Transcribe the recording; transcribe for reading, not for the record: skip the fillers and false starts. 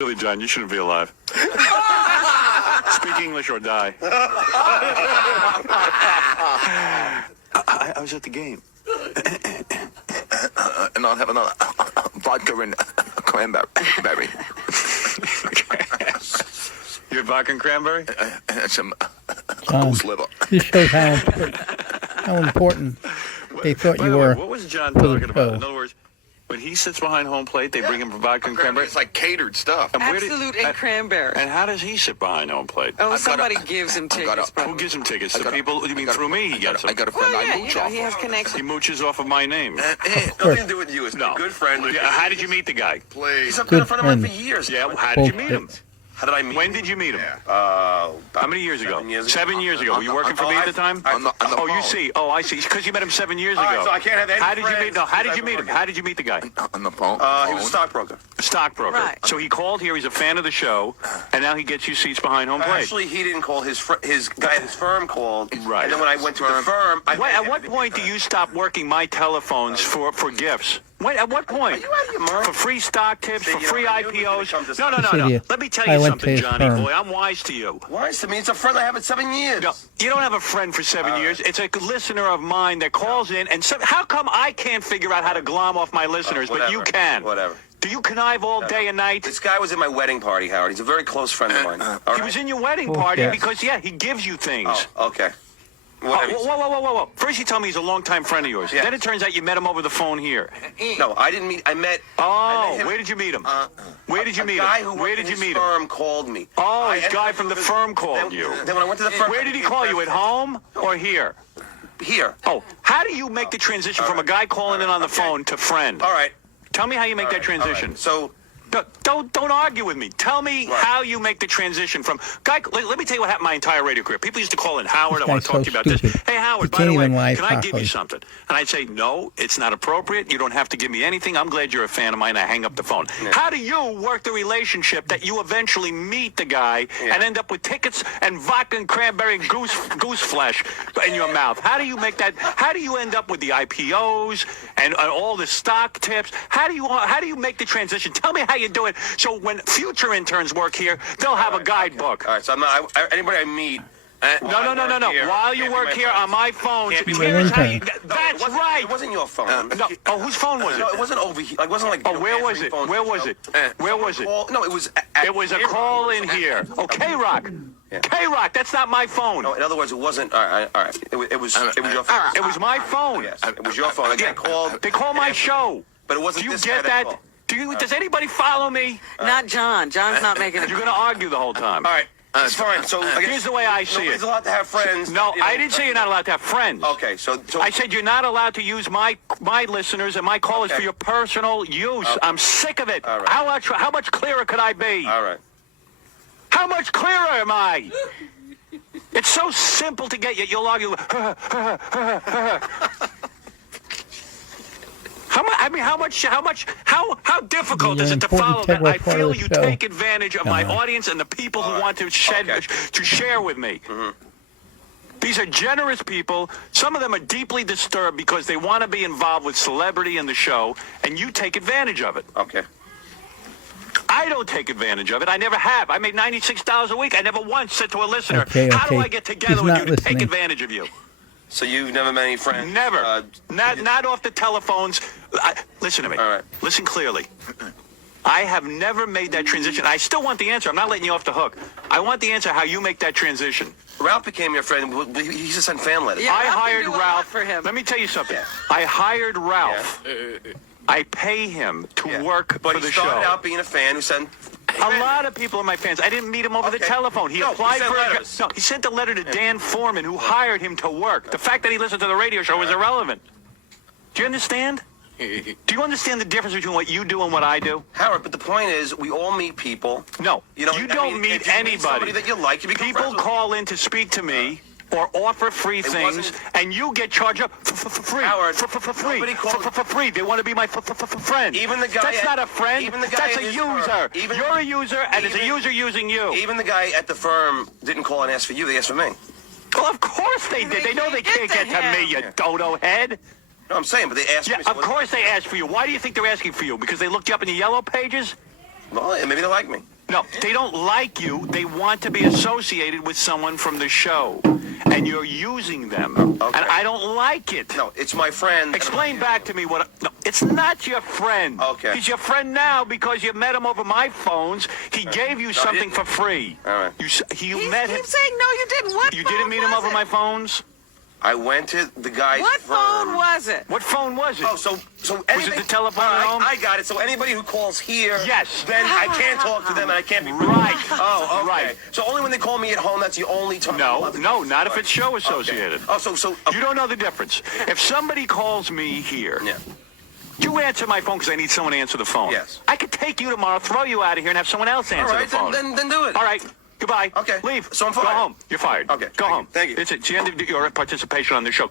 Really, John, you shouldn't be alive. Speak English or die. I was at the game. And I'll have another vodka and cranberry. You had vodka and cranberry? And some John, goose liver. this shows how important they thought By you the way, were. what was John for the talking about? show. In other words, when he sits behind home plate, they bring him vodka and cranberry. It's like catered stuff. And where did- Absolute and cranberry. And how does he sit behind home plate? Oh, I've got somebody a- gives him I've got tickets. a- probably. Who gives him tickets? I The got a- people? You mean I got a- through me? He gets them. I got a friend Well, I yeah, mooch you know, off he has of. He connections. mooches off of my name. Nothing to do with you. It's No. a good friend. How did you meet the guy? Please. He's been Good a friend of mine for friend. years. Yeah, how did you meet him? How did I meet When him? did you meet him? How How many years ago? 7 years ago. 7 years ago. Were you working for me at the time? On the Oh, you phone. see. Oh, I see. Because you met him 7 years All ago. right, so I can't have any How did you friends meet? No, how did because you I've meet him? been How did you meet the guy? On the phone. Oh, phone. Uh, Uh, he was he a was stockbroker. Stockbroker. Right. So he called here. He's a fan of the show, and now he gets you seats behind home plate. Actually, he didn't call. His guy at his firm called. Right. And then when I went to the firm, At what point do you stop working my telephones for gifts? At what point? Are you out of your mind? For free stock tips, See, for you know, free I knew he was IPOs? gonna come to No, no, no, something. no. Let me tell I you went something, to his Johnny firm. boy. I'm wise to you. Why? To me, it's a friend I haven't 7 years. No, you don't have a friend for 7 years. It's a listener of mine that calls in, and how come I can't figure out how to glom off my listeners, but you Whatever. can? Whatever. Do you connive all day and night? This guy was at my wedding party, Howard. He's a very close friend of mine. All He right? was in your wedding Oh, party yes. because, yeah, he gives you things. Oh, okay. Oh, Whatever. whoa. First you tell me he's a longtime friend of yours. Yes. Then it turns out you met him over the phone here. No, I didn't meet. I met. I Oh, met him. where did you meet him? Where did you meet A guy who him? Where worked did in you his meet him? firm called me. Oh, I this guy from the firm called then, you. Then when I went to the firm. Where did he call you? At home or here? Here. Oh, how do you make the transition from a guy calling in on the phone to friend? All right. Tell me how you make All that right, all transition. right. So. Don't argue with me. Tell me Right. how you make the transition from guy. Let me tell you what happened my entire radio career. People used to call in, Howard, I This want to guy's talk to you so about this. stupid. Hey, Howard, He by can't the way, even lie can I give you properly. something? And I'd say, no, it's not appropriate. You don't have to give me anything. I'm glad you're a fan of mine. I hang up the phone. Yeah. How do you work the relationship that you eventually meet the guy and end up with tickets and vodka and cranberry and goose flesh in your mouth? How do you make that? How do you end up with the IPOs and all the stock tips? How do you make the transition? Tell me how you do it. So when future interns work here, they'll have a guidebook. All right. So I'm not. Anybody I meet. No. While you work here on my phone, Can't be my here's how you, friend. that's it right. It wasn't your phone. No. Oh, whose phone was it? No, it wasn't over here. It wasn't like. Oh, where was answering it? phones Where and was stuff. it? Where was it? No, it was. It was a call in here. Oh, K-Rock. Yeah. K-Rock, that's not my phone. No, in other words, it wasn't. All right. It was your phone. It was my phone. Yes, it was your phone. A guy called. They call my show. But it wasn't Do you this get guy that? called. Does anybody follow me? Not John. John's not making it. You're going to argue the whole time. All right. It's fine. So I guess Here's the way I see nobody's it. allowed to have friends. No, you know. I didn't say you're not allowed to have friends. Okay, so I said you're not allowed to use my listeners and my callers for your personal use. I'm sick of it. All right. How much clearer could I be? all right. How much clearer am I? It's so simple to get you. You'll argue. How difficult You're is an it to important follow that? integral I part feel of the you show. take advantage of my Come on. audience and the people who want to share with me. These are generous people. Some of them are deeply disturbed because they want to be involved with celebrity in the show, and you take advantage of it. Okay. I don't take advantage of it. I never have. I make $96 a week. I never once said to a listener, Okay, how do okay. I get together He's with not you to take listening. advantage of you? So you've never met any friends? Never. Not off the telephones. Listen to me. All right. Listen clearly. I have never made that transition. I still want the answer. I'm not letting you off the hook. I want the answer how you make that transition. Ralph became your friend. He used to send fan letters. Yeah, I Ralph can hired do a lot Ralph. for him. Let me tell you something. Yeah. I hired Ralph. I pay him to Yeah. work But for he the started show. out being a fan who sent. A lot of people are my fans. I didn't meet him over the Okay. telephone. He No, he applied sent for letters. No, he sent a letter to Dan Foreman, who hired him to work. The fact that he listened to the radio show is irrelevant. Do you understand? Do you understand the difference between what you do and what I do? Howard, but the point is, we all meet people. No, You know, you I don't mean, meet if you meet anybody. somebody that you like, you become People friends with call in to speak to me or offer free things, wasn't- and you get charged up for free. Howard, for free. nobody called- For free. They want to be my friend. Even the guy That's at- not a friend. even the guy That's at a his user. firm. You're a user, and it's a even- user using you. Even the guy at the firm didn't call and ask for you. They asked for me. Well, of course they did. They know they can't get to me, you dodo head. No, I'm saying, but they asked Yeah, me. of course they asked for you. Why do you think they're asking for you? Because they looked you up in the yellow pages? Well, maybe they like me. No, they don't like you. They want to be associated with someone from the show, and you're using them. Okay. And I don't like it. No, it's my friend. Explain back to me what. No, it's not your friend. Okay. He's your friend now because you met him over my phones. He gave you something for free. All right. You met him. He's saying no, you didn't. What? You phone didn't meet him was over it? my phones. I went to the guy's What firm. phone was it? What phone was it? Oh, so anybody, the telephone All at right, home? I got it. So anybody who calls here, Yes. then I can't talk to them and I can't be Right. Oh, okay. Right. So only when they call me at home, that's the only time. No, not if it's show associated. Okay. Oh, so You don't know the difference. If somebody calls me here, yeah. you answer my phone because I need someone to answer the phone. Yes. I could take you tomorrow, throw you out of here, and have someone else All answer right, the phone. then do it. All right. Goodbye. Okay. Leave. So I'm Go fired. home. You're fired. Okay. Go Thank you. home. Thank you. It's the end of your participation on the show.